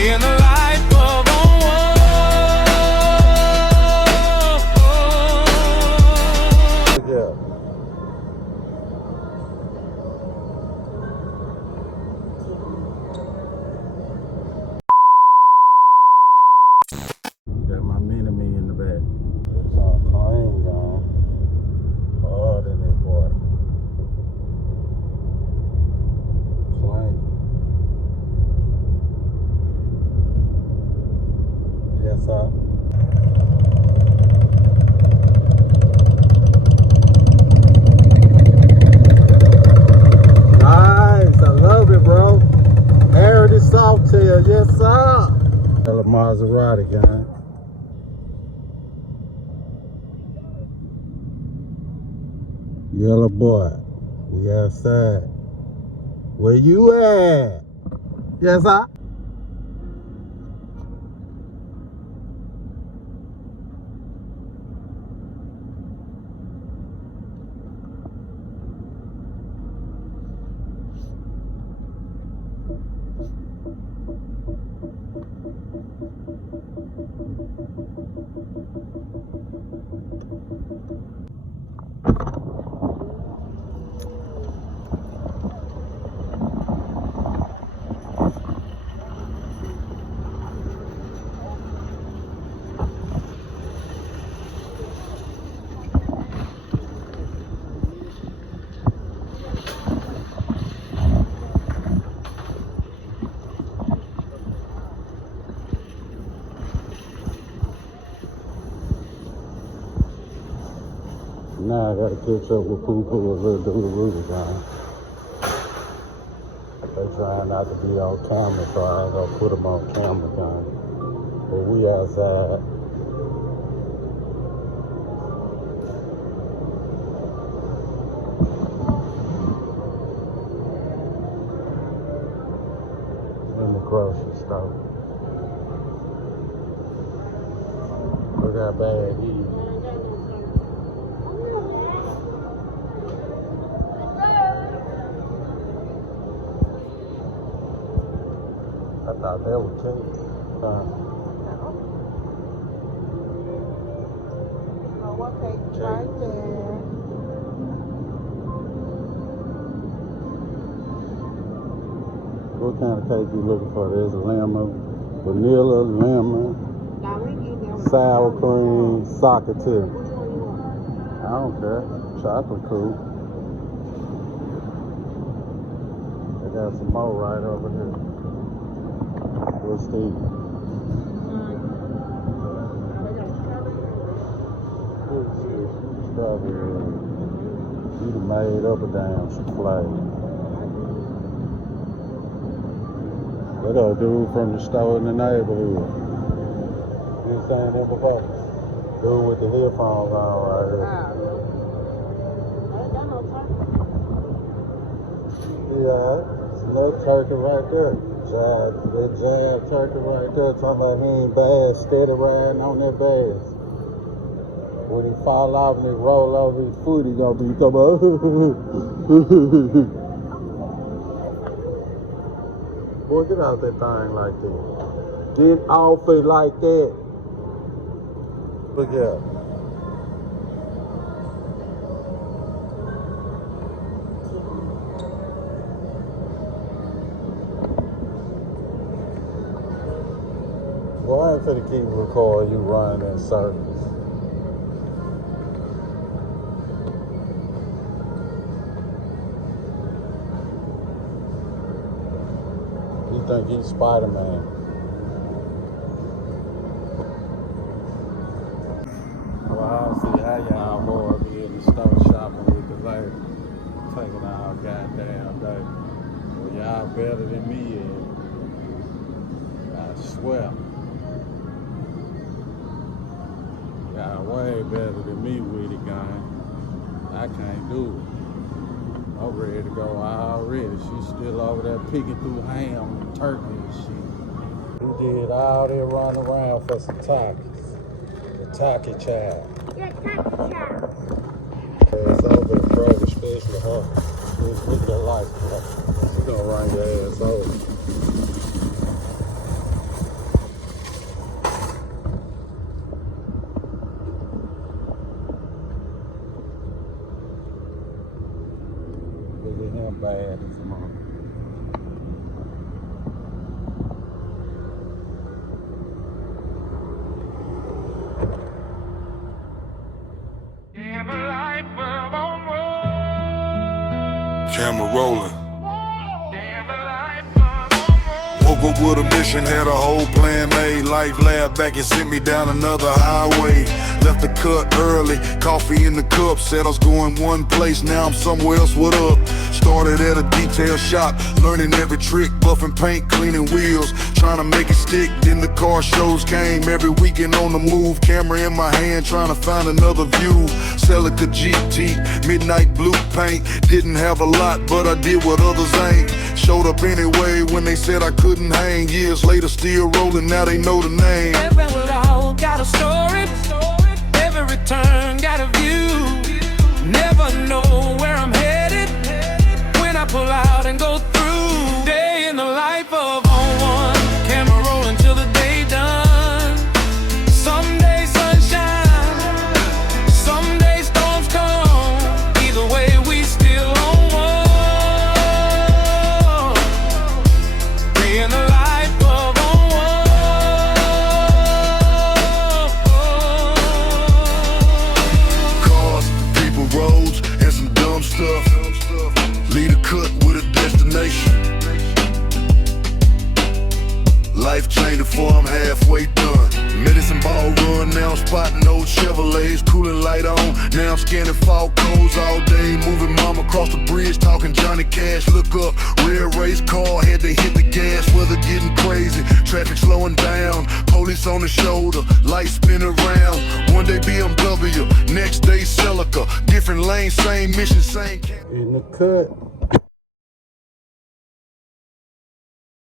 laying the light bulb on. Yeah. Got my mini-me in the back. It's all clean, guy. Hard in it, boy. Clean. Yes, sir. Nice, I love it, bro. Hardheaded softail, yes, sir. Got a maserati, guy. Yellow boy, we outside. Where you at? Yes, sir. Now I gotta catch up with pooh and little duda guy. They trying not to be on camera, so I ain't gonna put them on camera, guy. But we outside. In the grocery store. Look how bad he is. I thought that was cake. What cake right there? What kind of cake you looking for? There's a lemon, vanilla, lemon, sour cream, soccer too. I don't care. Chocolate cool. They got some more right over here. What's these? Strawberry. You done made up a damn souffle. Look at a dude from the store in the neighborhood. You seen him before? Dude with the headphones on right here. Yeah, it's no turkey right there. That jab turkey right there, talking about he ain't bad, steady riding on that bass. When he fall off and he roll over his foot, he gonna be talking about boy, get out that thing like that. Get off it like that. Look out. Well, I ain't finna keep recording you running in circles. You think he's Spider-Man. Well, I don't see how y'all boys be in the store shopping with the lady. Taking all goddamn day. Well, y'all better than me, I swear. Y'all way better than me with it, gang. I can't do it. I'm ready to go already. She's still over there picking through ham and turkey and shit. We did all that run around for some takis. The taki child. Yeah, taki child. It's over the Kroger special, huh? Look at that light. She's gonna run your ass over. I'm bad as a mom. Camera rolling. Woke up with a mission, had a whole plan made. Life laughed back and sent me down another highway. Left the cut early, coffee in the cup. Said I was going one place, now I'm somewhere else. What up? Started at a detail shop, learning every trick, buffing paint, cleaning wheels, trying to make it stick. Then the car shows came every weekend on the move. Camera in my hand, trying to find another view. Celica GT, midnight blue paint. Didn't have a lot, but I did what others ain't. Showed up anyway when they said I couldn't hang. Years later, still rolling, now they know the name. Every road got a story, every turn got a view. Never know where I'm headed when I pull out and go through. Day in the life of on one, camera rolling till the day done. Some days sunshine, some days storms come. Either way we still on one. Day in the life of on one. Cars, people, roads, and some dumb stuff. Lead a cut with a destination. Life changed before I'm halfway done. Medicine ball run, now I'm spotting old Chevrolets. Cooling light on, now I'm scanning fall codes all day. Moving mom across the bridge, talking Johnny Cash. Look up, red race car, had to hit the gas. Weather getting crazy, traffic slowing down. Police on the shoulder, lights spin around. One day BMW, next day Celica. Different lane, same mission, same In the cut.